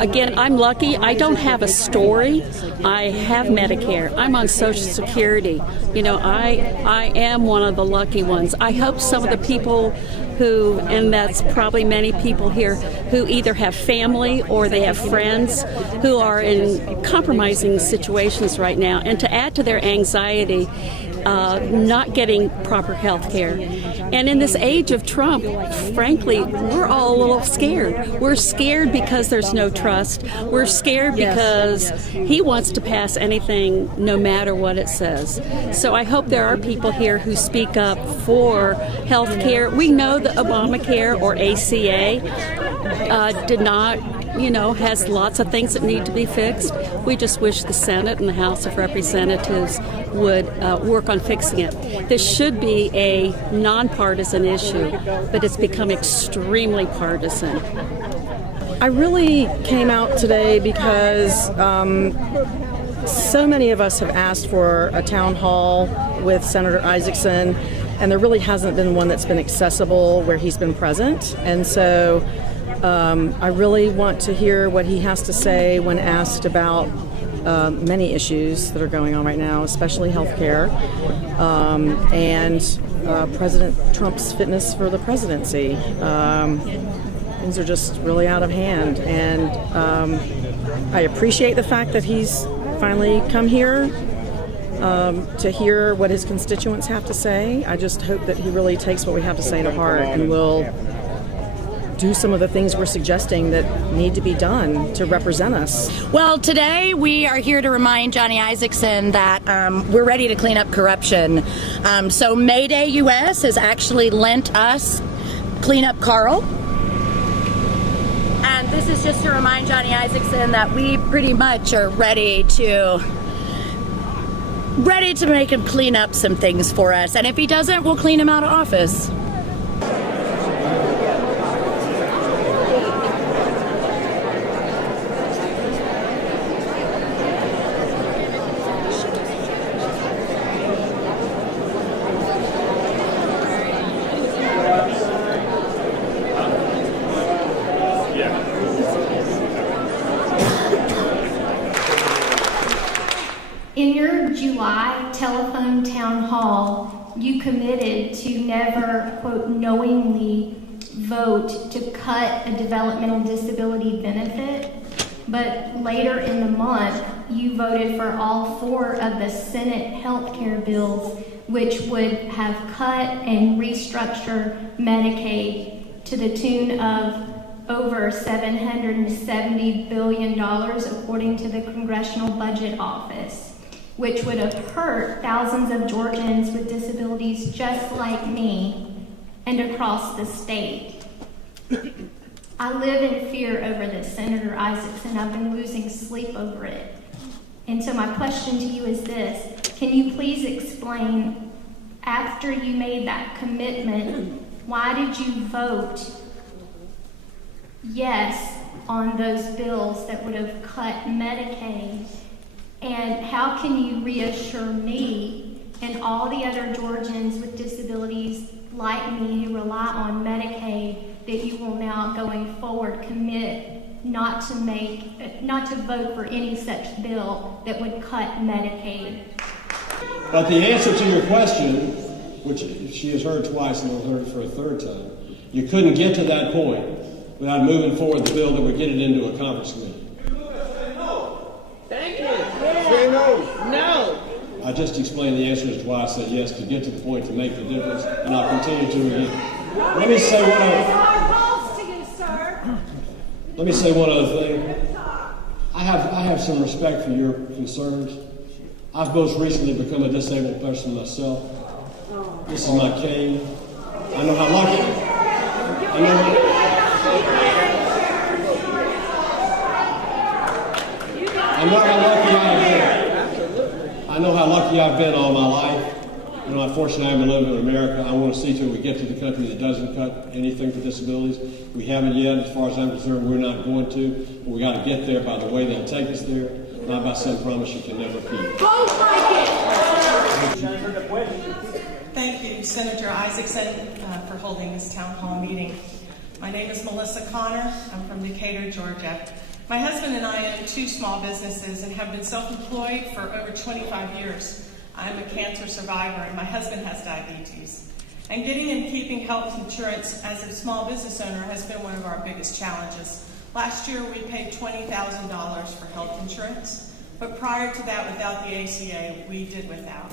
Again, I'm lucky. I don't have a story. I have Medicare. I'm on Social Security. You know, I am one of the lucky ones. I hope some of the people who, and that's probably many people here, who either have family or they have friends who are in compromising situations right now, and to add to their anxiety, not getting proper health care. And in this age of Trump, frankly, we're all a little scared. We're scared because there's no trust. We're scared because he wants to pass anything no matter what it says. So I hope there are people here who speak up for health care. We know that Obamacare, or ACA, did not, has lots of things that need to be fixed. We just wish the Senate and the House of Representatives would work on fixing it. This should be a nonpartisan issue, but it's become extremely partisan. I really came out today because so many of us have asked for a town hall with Senator Isakson, and there really hasn't been one that's been accessible where he's been present. And so I really want to hear what he has to say when asked about many issues that are going on right now, especially health care, and President Trump's fitness for the presidency. Things are just really out of hand, and I appreciate the fact that he's finally come here to hear what his constituents have to say. I just hope that he really takes what we have to say to heart and will do some of the things we're suggesting that need to be done to represent us. Well, today we are here to remind Johnny Isakson that we're ready to clean up corruption. So Mayday US has actually lent us Clean Up Carl. And this is just to remind Johnny Isakson that we pretty much are ready to make him clean up some things for us. And if he doesn't, we'll clean him out of office. In your July telephone town hall, you committed to never, quote, knowingly vote to cut a developmental disability benefit, but later in the month, you voted for all 4 of the Senate healthcare bills, which would have cut and restructured Medicaid to the tune of over $770 billion, according to the Congressional Budget Office, which would have hurt thousands of Georgians with disabilities just like me and across the state. I live in fear over this, Senator Isakson. I've been losing sleep over it. And so my question to you is this: can you please explain, after you made that commitment, why did you vote yes on those bills that would have cut Medicaid? And how can you reassure me and all the other Georgians with disabilities like me who rely on Medicaid that you will now, going forward, commit not to vote for any such bill that would cut Medicaid? But the answer to your question, which she has heard twice and will hear it for a third time, you couldn't get to that point without moving forward the bill that would get it into a conference committee. Thank you. Say no. No. I just explained the answer as to why I said yes, to get to the point to make the difference, and I'll continue to again. Let me say one other thing. I have some respect for your concerns. I've most recently become a disabled person myself. This is my cane. I know how lucky I've been all my life. Unfortunately, I've been living in America. I want to see till we get to the country that doesn't cut anything for disabilities. We haven't yet. As far as I'm concerned, we're not going to. But we got to get there by the way they'll take us there, not by some promise you can never keep. Vote like it! Thank you, Senator Isakson, for holding this town hall meeting. My name is Melissa Connor. I'm from Decatur, Georgia. My husband and I own 2 small businesses and have been self-employed for over 25 years. I'm a cancer survivor and my husband has diabetes. And getting and keeping health insurance as a small business owner has been one of our biggest challenges. Last year we paid $20,000 for health insurance, but prior to that, without the ACA, we did without.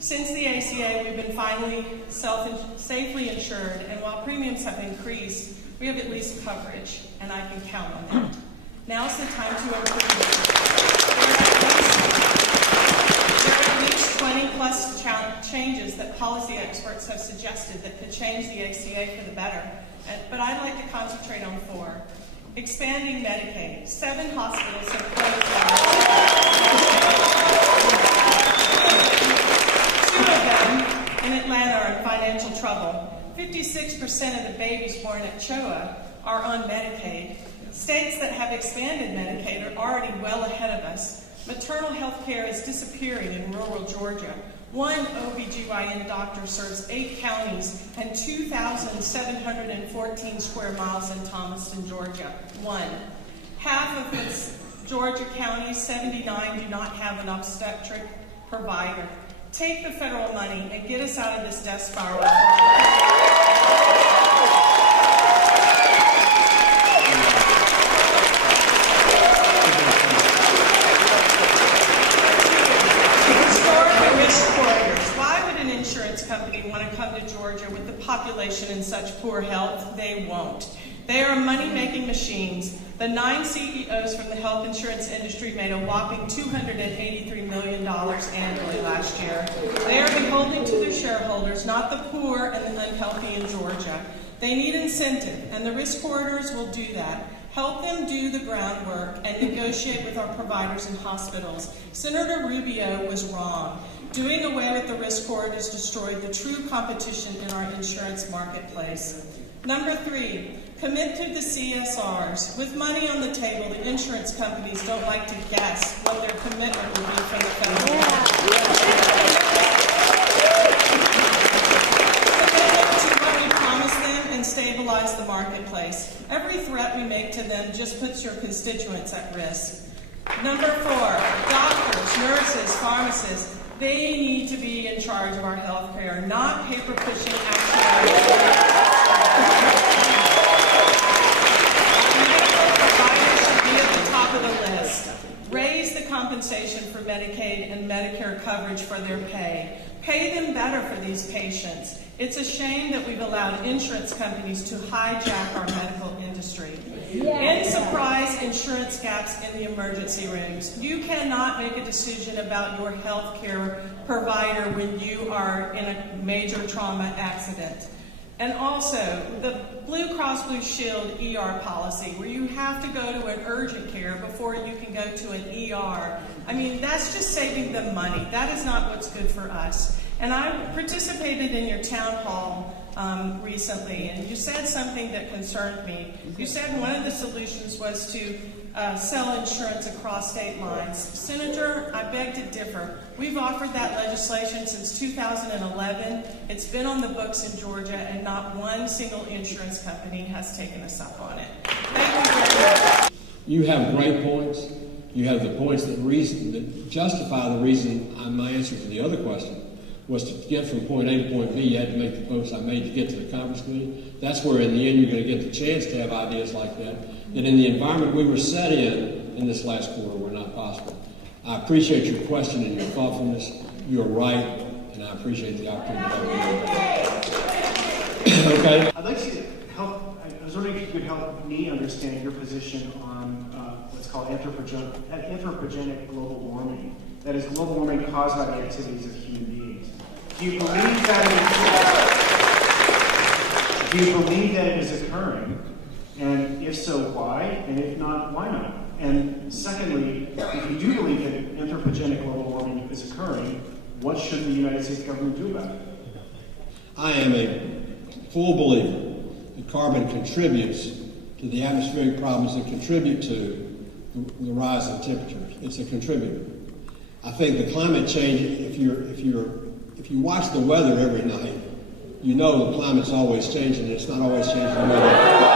Since the ACA, we've been finally safely insured, and while premiums have increased, we have at least coverage, and I can count on that. Now's the time to improve. There are at least 20-plus changes that policy experts have suggested that could change the ACA for the better, but I'd like to concentrate on 4. Expanding Medicaid. 7 hospitals have closed last year. 2 of them in Atlanta are in financial trouble. 56% of the babies born at CHOA are on Medicaid. States that have expanded Medicaid are already well ahead of us. Maternal health care is disappearing in rural Georgia. 1 OBGYN doctor serves 8 counties and 2,714 square miles in Thomaston, Georgia. 1. Half of its Georgia counties, 79, do not have an obstetric provider. Take the federal money and get us out of this death spiral. Company want to come to Georgia with the population in such poor health? They won't. They are money-making machines. The 9 CEOs from the health insurance industry made a whopping $283 million annually last year. They are beholden to their shareholders, not the poor and the unhealthy in Georgia. They need incentive, and the risk corridors will do that. Help them do the groundwork and negotiate with our providers and hospitals. Senator Rubio was wrong. Doing away with the risk corridors destroyed the true competition in our insurance marketplace. Number 3, commit to the CSRs. With money on the table, the insurance companies don't like to guess what their commitment will be from the federal government. Commitment to what we promise them and stabilize the marketplace. Every threat we make to them just puts your constituents at risk. Number 4, doctors, nurses, pharmacists. They need to be in charge of our health care, not paper-pushing actuaries. Providers should be at the top of the list. Raise the compensation for Medicaid and Medicare coverage for their pay. Pay them better for these patients. It's a shame that we've allowed insurance companies to hijack our medical industry. End surprise insurance gaps in the emergency rooms. You cannot make a decision about your health care provider when you are in a major trauma accident. And also, the Blue Cross Blue Shield ER policy, where you have to go to an urgent care before you can go to an ER. I mean, that's just saving them money. That is not what's good for us. And I participated in your town hall recently, and you said something that concerned me. You said one of the solutions was to sell insurance across state lines. Senator, I beg to differ. We've offered that legislation since 2011. It's been on the books in Georgia, and not one single insurance company has taken us up on it. Thank you very much. You have great points. You have the points that justify the reason my answer to the other question was to get from point A to point B. You had to make the points I made to get to the conference committee. That's where, in the end, you're going to get the chance to have ideas like that in the environment we were set in this last quarter were not possible. I appreciate your question and your thoughtfulness. You're right, and I appreciate the opportunity to help you. Okay. I'd like to help. I was wondering if you could help me understand your position on what's called anthropogenic global warming. That is, global warming caused by the activities of human beings. Do you believe that it is occurring? And if so, why? And if not, why not? And secondly, if you do believe that anthropogenic global warming is occurring, what should the United States government do about it? I am a full believer that carbon contributes to the atmospheric problems that contribute to the rise in temperatures. It's a contributor. I think the climate change, if you watch the weather every night, you know the climate's always changing, and it's not always changing the weather.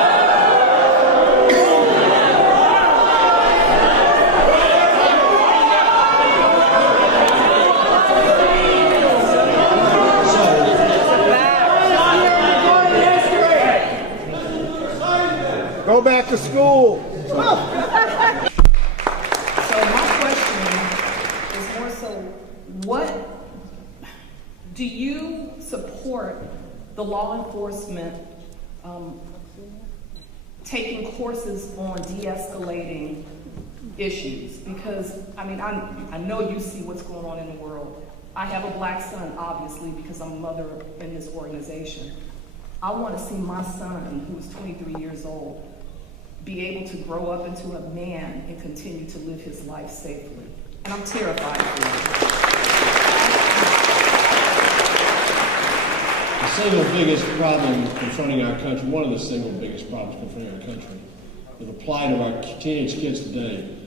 to school. So my question is more so, what do you support the law enforcement taking courses on de-escalating issues? Because, I mean, I know you see what's going on in the world. I have a black son, obviously, because I'm a mother in this organization. I want to see my son, who is 23 years old, be able to grow up into a man and continue to live his life safely. And I'm terrified for him. The single biggest problem confronting our country, one of the single biggest problems confronting our country, is the plight of our teenage kids today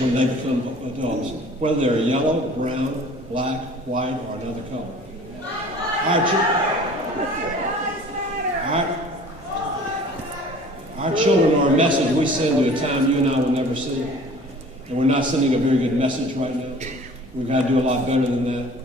when they become adults, whether they're yellow, brown, black, white, or another color. Our children are a message we send to a time you and I will never see. And we're not sending a very good message right now. We've got to do a lot better than that.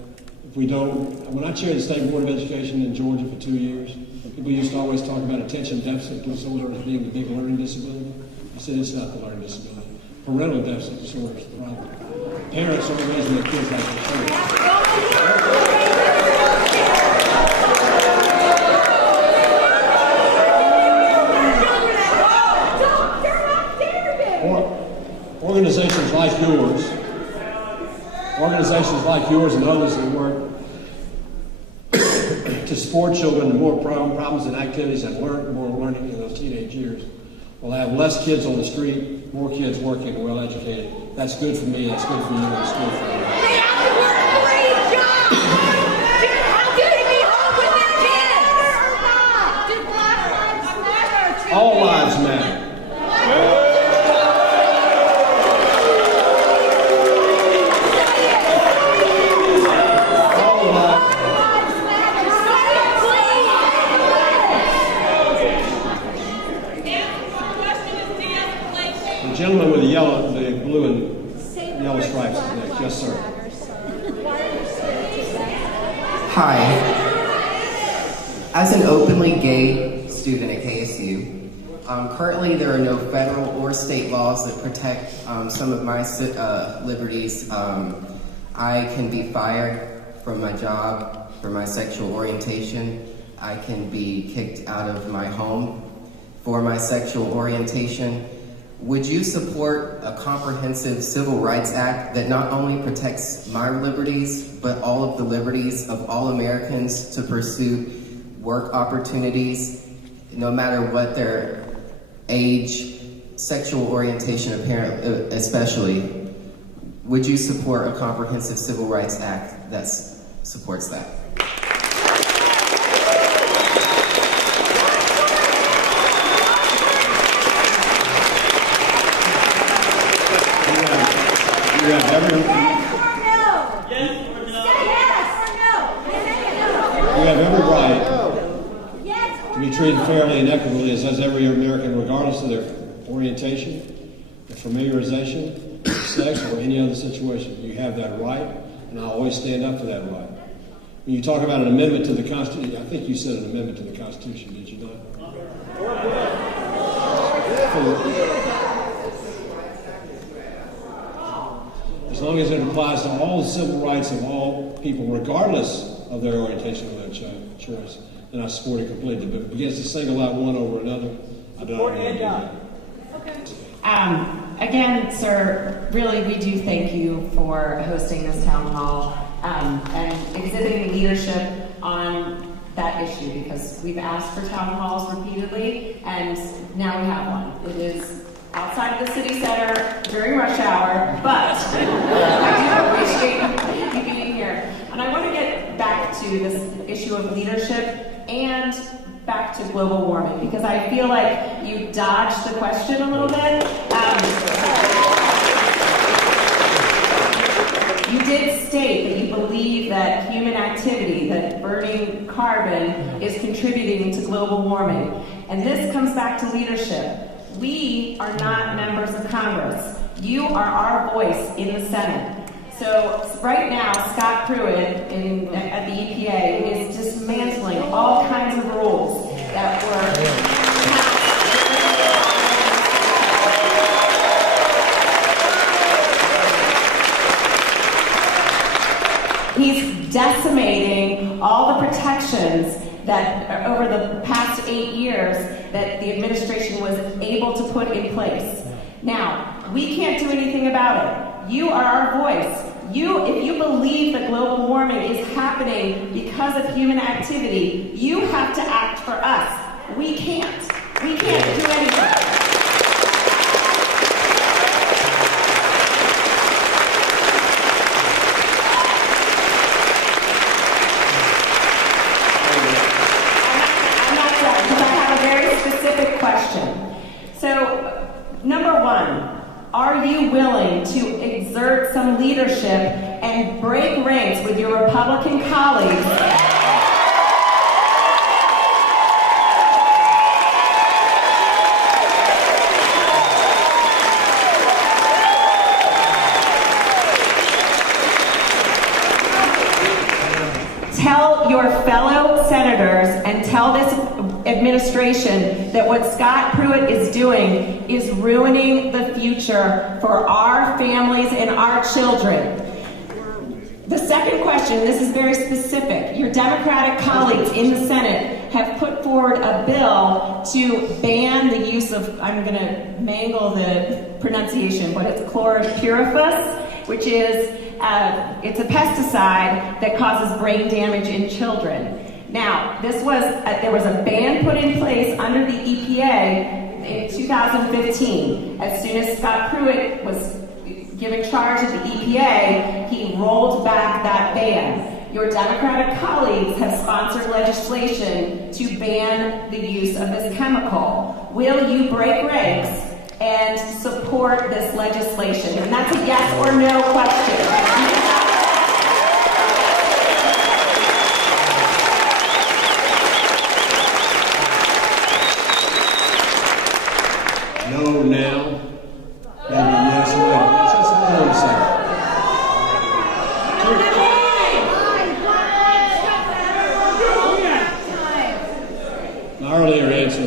If we don't, when I chaired the State Board of Education in Georgia for 2 years, people used to always talk about attention deficit disorder as being the big learning disability. I said it's not the learning disability. Parental deficit disorder is the problem. Parents are raising their kids like they should. Organizations like yours and others that work to support children in more problems and activities and more learning in those teenage years will have less kids on the street, more kids working and well educated. That's good for me, that's good for you, and it's good for you. They have to work 3 jobs! How can they be home with their kids? Do Black Lives Matter? All lives matter. The gentleman with the blue and yellow stripes is next. Yes, sir. Hi. As an openly gay student at KSU, currently there are no federal or state laws that protect some of my liberties. I can be fired from my job for my sexual orientation. I can be kicked out of my home for my sexual orientation. Would you support a comprehensive Civil Rights Act that not only protects my liberties, but all of the liberties of all Americans to pursue work opportunities, no matter what their age, sexual orientation, especially? Would you support a comprehensive Civil Rights Act that supports that? You have every right to be treated fairly and equitably as does every American, regardless of their orientation, their familiarization, sex, or any other situation. You have that right, and I'll always stand up for that right. When you talk about an amendment to the Constitution, I think you said an amendment to the Constitution, did you not? As long as it applies to all the civil rights of all people, regardless of their orientation or their choice, then I support it completely. But if it begins to single out one over another, I don't want to do that. Again, sir, really we do thank you for hosting this town hall and exhibiting leadership on that issue, because we've asked for town halls repeatedly and now we have one. It is outside of the city center during rush hour, but I do appreciate you being here. And I want to get back to this issue of leadership and back to global warming, because I feel like you dodged the question a little bit. You did state that you believe that human activity, that burning carbon, is contributing to global warming. And this comes back to leadership. We are not members of Congress. You are our voice in the Senate. So right now, Scott Pruitt at the EPA is dismantling all kinds of rules that were passed. He's decimating all the protections that over the past 8 years that the administration was able to put in place. Now, we can't do anything about it. You are our voice. If you believe that global warming is happening because of human activity, you have to act for us. We can't. We can't do anything. Question. So, number one, are you willing to exert some leadership and break ranks with your Republican colleagues? Tell your fellow senators and tell this administration that what Scott Pruitt is doing is ruining the future for our families and our children. The second question, this is very specific. Your Democratic colleagues in the Senate have put forward a bill to ban the use of, I'm going to mangle the pronunciation, but it's chlorpyrifos, which is it's a pesticide that causes brain damage in children. Now, there was a ban put in place under the EPA in 2015. As soon as Scott Pruitt was given charge of the EPA, he rolled back that ban. Your Democratic colleagues have sponsored legislation to ban the use of this chemical. Will you break ranks and support this legislation? And that's a yes or no question. No now, maybe yes later. Just hold on a second. My earlier answer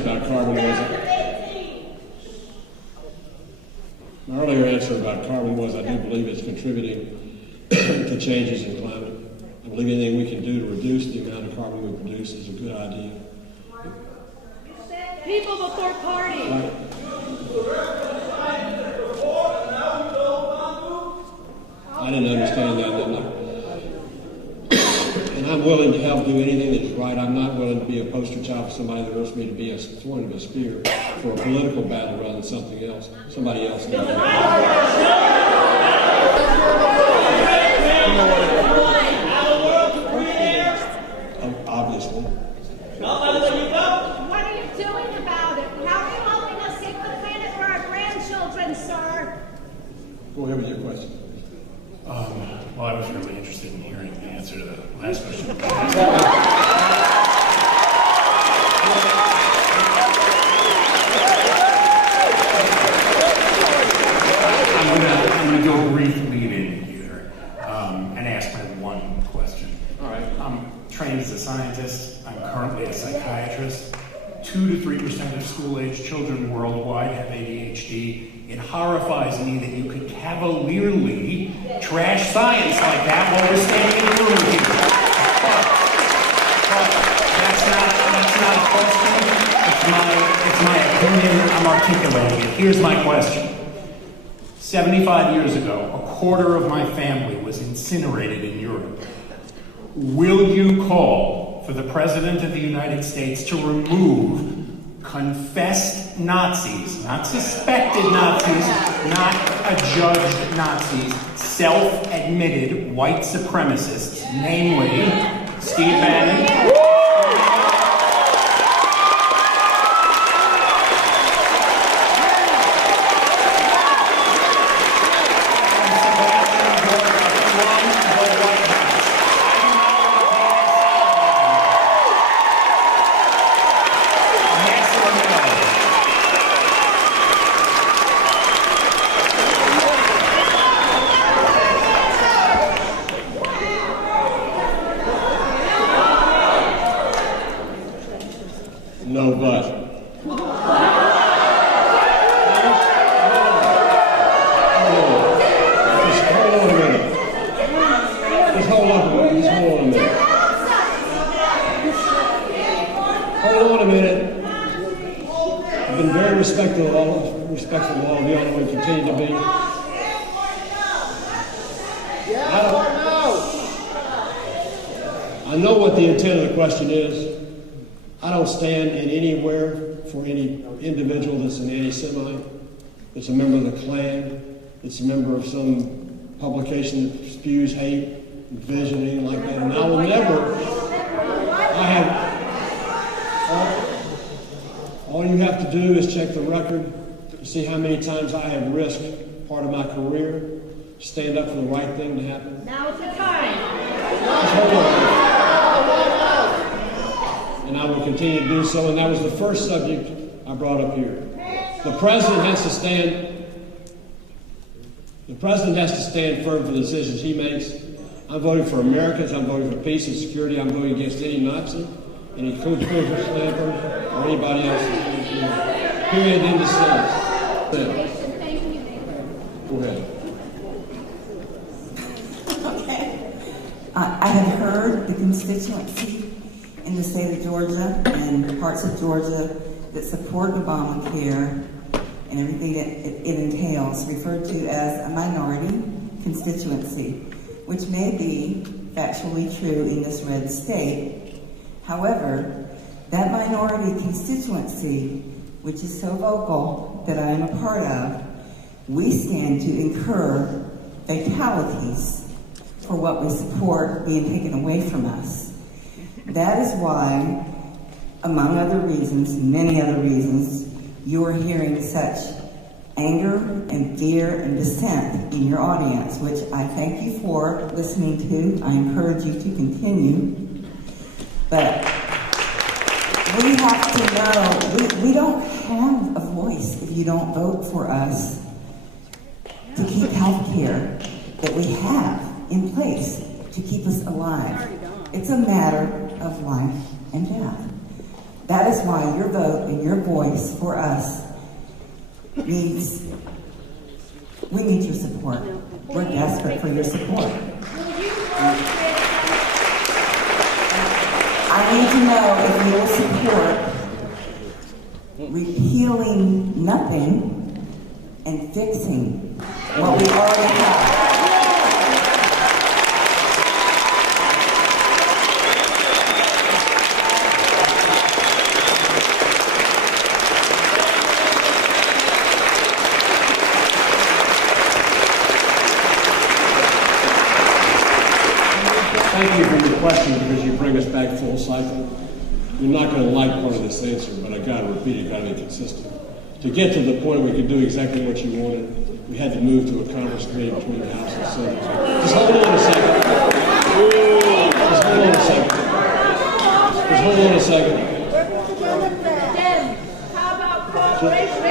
about carbon was I do believe it's contributing to changes in climate. I believe anything we can do to reduce the amount of carbon we produce is a good idea. People before party. Right. I didn't understand that, didn't I? And I'm willing to help do anything that's right. I'm not willing to be a poster child for somebody that wants me to be a thorn of a spear for a political battle rather than something else. Somebody else can do that. Obviously. What are you doing about it? How are you helping us save the planet for our grandchildren, sir? Go ahead with your question. Well, I was really interested in hearing the answer to the last question. I'm going to do a brief lead-in here and ask my one question. All right. I'm trained as a scientist. I'm currently a psychiatrist. 2 to 3% of school-age children worldwide have ADHD. It horrifies me that you could cavalierly trash science like that while we're standing in the room here. But that's not a question. It's my opinion. I'm articulating it. Here's my question. 75 years ago, a quarter of my family was incinerated in Europe. Will you call for the President of the United States to remove confessed Nazis, not suspected Nazis, not adjudged Nazis, self-admitted white supremacists, namely Steve Bannon, Just hold on a minute. Hold on a minute. I've been very respectful of all of you, and will continue to be. I know what the intent of the question is. I don't stand in anywhere for any individual that's an anti-Semite, that's a member of the Klan, that's a member of some publication that spews hate, and division, anything like that. And I will never, all you have to do is check the record to see how many times I have risked part of my career to stand up for the right thing to happen. Now's the time. Just hold on. And I will continue to do so, and that was the first subject I brought up here. The president has to stand firm for the decisions he makes. I'm voting for Americans, I'm voting for peace and security, I'm voting against any Nazi, any Ku Klux Klan person, or anybody else. Period, end of sentence. Go ahead. Okay. I have heard the constituency in the state of Georgia and parts of Georgia that support Obamacare and everything that it entails referred to as a minority constituency, which may be factually true in this red state. However, that minority constituency, which is so vocal that I am a part of, we stand to incur fatalities for what we support being taken away from us. That is why, among other reasons, many other reasons, you are hearing such anger and fear and dissent in your audience, which I thank you for listening to. I encourage you to continue. But we have to know, we don't have a voice if you don't vote for us to keep health care that we have in place to keep us alive. It's a matter of life and death. That is why your vote and your voice for us needs, we need your support. We're desperate for your support. I need to know if you will support repealing nothing and fixing what we already have. Thank you for your question, because you bring us back full cycle. You're not going to like part of this answer, but I got to repeat it, got to be consistent. To get to the point we could do exactly what you wanted, we had to move to a conference committee between the House and the Senate. Just hold on a second. Just hold on a second. Just hold on a second. How about cooperation?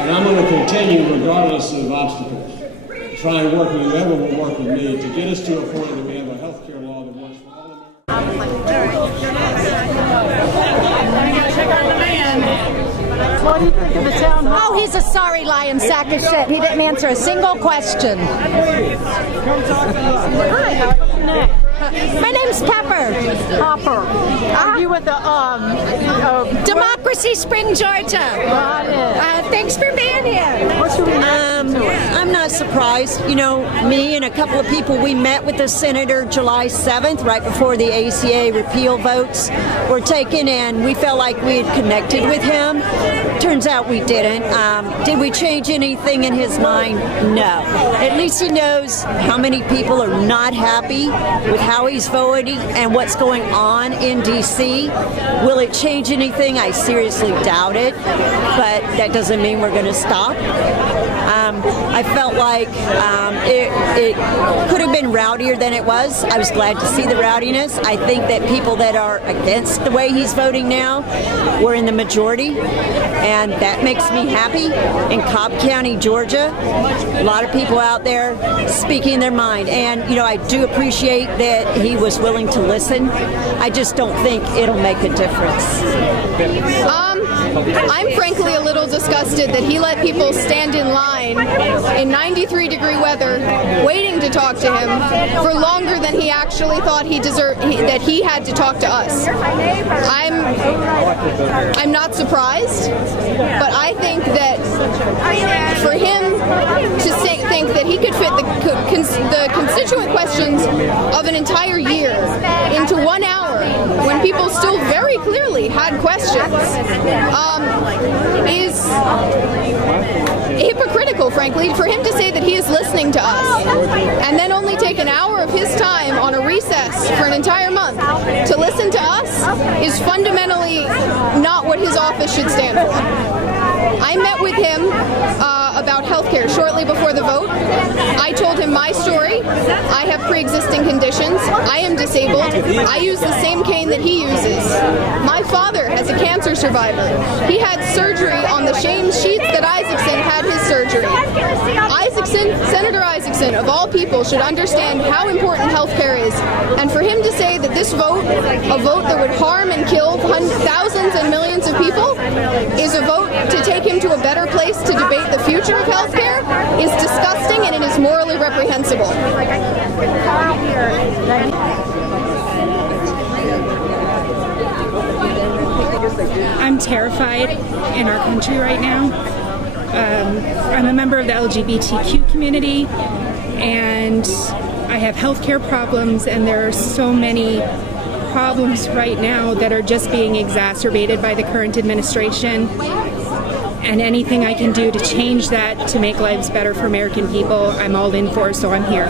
And I'm going to continue, regardless of obstacles, try and work with whoever will work with me to get us to a point that we have a health care law that works for all Americans. What do you think of the town hall? Oh, he's a sorry lying sack of shit. He didn't answer a single question. My name's Pepper. Hopper. Are you with the Democracy Spring, Georgia. Thanks for being here. I'm not surprised. You know, me and a couple of people, we met with the senator July 7th, right before the ACA repeal votes were taken, and we felt like we had connected with him. Turns out we didn't. Did we change anything in his mind? No. At least he knows how many people are not happy with how he's voting and what's going on in D.C. Will it change anything? I seriously doubt it, but that doesn't mean we're going to stop. I felt like it could have been rowdier than it was. I was glad to see the rowdiness. I think that people that are against the way he's voting now were in the majority, and that makes me happy. In Cobb County, Georgia, a lot of people out there speaking their mind, and you know, I do appreciate that he was willing to listen. I just don't think it'll make a difference. I'm frankly a little disgusted that he let people stand in line in 93-degree weather waiting to talk to him for longer than he actually thought that he had to talk to us. I'm not surprised, but I think that for him to think that he could fit the constituent questions of an entire year into 1 hour when people still very clearly had questions is hypocritical, frankly. For him to say that he is listening to us and then only take an hour of his time on a recess for an entire month to listen to us is fundamentally not what his office should stand for. I met with him about healthcare shortly before the vote. I told him my story. I have pre-existing conditions. I am disabled. I use the same cane that he uses. My father has a cancer survivor. He had surgery on the same sheets that Isakson had his surgery. Senator Isakson, of all people, should understand how important healthcare is. And for him to say that this vote, a vote that would harm and kill thousands and millions of people, is a vote to take him to a better place to debate the future of healthcare, is disgusting and it is morally reprehensible. I'm terrified in our country right now. I'm a member of the LGBTQ community, and I have healthcare problems, and there are so many problems right now that are just being exacerbated by the current administration. And anything I can do to change that, to make lives better for American people, I'm all in for, so I'm here.